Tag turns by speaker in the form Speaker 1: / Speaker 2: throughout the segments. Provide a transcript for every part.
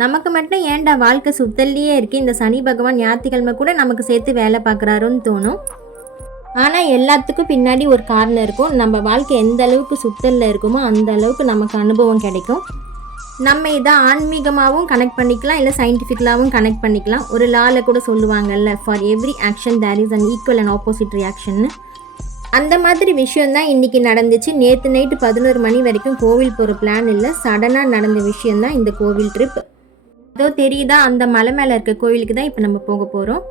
Speaker 1: நமக்கு மட்டும் ஏன்டா வாழ்க்கை சுத்தல்லையே இருக்கு? இந்த சனி பகவான் ஞாயிற்றுக்கிழமை கூட நமக்கு சேர்த்து வேலை பார்க்குறாருன்னு தோணும். ஆனால் எல்லாத்துக்கும் பின்னாடி ஒரு காரணம் இருக்கும். நம்ம வாழ்க்கை எந்த அளவுக்கு சுத்தலில் இருக்குமோ அந்த அளவுக்கு நமக்கு அனுபவம் கிடைக்கும். நம்ம இதை ஆன்மீகமாகவும் கனெக்ட் பண்ணிக்கலாம் இல்லை சயின்டிஃபிக்கலாகவும் கனெக்ட் பண்ணிக்கலாம். ஒரு லால கூட சொல்லுவாங்கல்ல for every action there is an equal and opposite ரியாக்ஷன்னு அந்த மாதிரி விஷயம் தான் இன்றைக்கி நடந்துச்சு. நேற்று நைட்டு பதினோரு மணி வரைக்கும் கோவில் போகிற பிளான் இல்லை. சடனாக நடந்த விஷயந்தான் இந்த கோவில் ட்ரிப் ஏதோ தெரியுதா? அந்த மலை மேலே இருக்க கோவிலுக்கு தான் இப்போ நம்ம போக போகிறோம்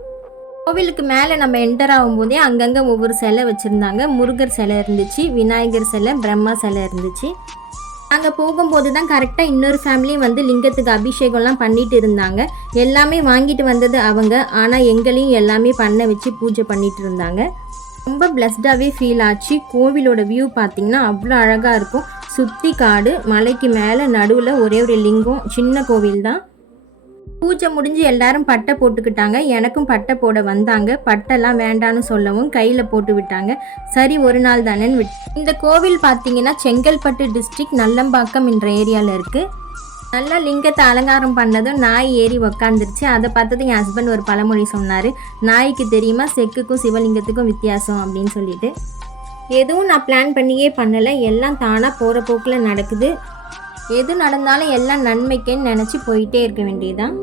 Speaker 1: கோவிலுக்கு மேலே நம்ம என்டர் ஆகும்போதே அங்கங்கே ஒவ்வொரு சிலை வச்சுருந்தாங்க. முருகர் சிலை இருந்துச்சு விநாயகர் சிலை பிரம்மா சிலை இருந்துச்சு. அங்கே போகும்போது தான் கரெக்டாக இன்னொரு ஃபேமிலியும் வந்து லிங்கத்துக்கு அபிஷேகம்லாம் பண்ணிட்டு இருந்தாங்க. எல்லாமே வாங்கிட்டு வந்தது அவங்க. ஆனால் எங்களையும் எல்லாமே பண்ண வச்சு பூஜை பண்ணிட்டு இருந்தாங்க. ரொம்ப பிளஸ்டாகவே ஃபீல் ஆச்சு. கோவிலோட வியூ பார்த்திங்கன்னா அவ்வளோ அழகாக இருக்கும். சுற்றி காடு மலைக்கு மேலே நடுவில் ஒரே ஒரு லிங்கம் சின்ன கோவில் தான். பூஜை முடிஞ்சு எல்லாரும் பட்டை போட்டுக்கிட்டாங்க. எனக்கும் பட்டை போட வந்தாங்க. பட்டெல்லாம் வேண்டான்னு சொல்லவும் கையில் போட்டு விட்டாங்க. சரி ஒரு நாள் தானேன்னு விட் இந்த கோவில் பார்த்தீங்கன்னா செங்கல்பட்டு டிஸ்ட்ரிக்ட் நல்லம்பாக்கம் என்ற ஏரியாவில் இருக்குது நல்லா லிங்கத்தை அலங்காரம் பண்ணதும் நாய் ஏறி உக்காந்துருச்சு. அதை பார்த்தது என் ஹஸ்பண்ட் ஒரு பழமொழி சொன்னார். நாய்க்கு தெரியுமா செக்குக்கும் சிவலிங்கத்துக்கும் வித்தியாசம் அப்படின்னு சொல்லிட்டு. எதுவும் நான் பிளான் பண்ணியே பண்ணலை. எல்லாம் தானாக போகிற போக்கில் நடக்குது. எது நடந்தாலும் எல்லாம் நன்மைக்குன்னு நினச்சி போயிட்டே இருக்க வேண்டியதுதான்.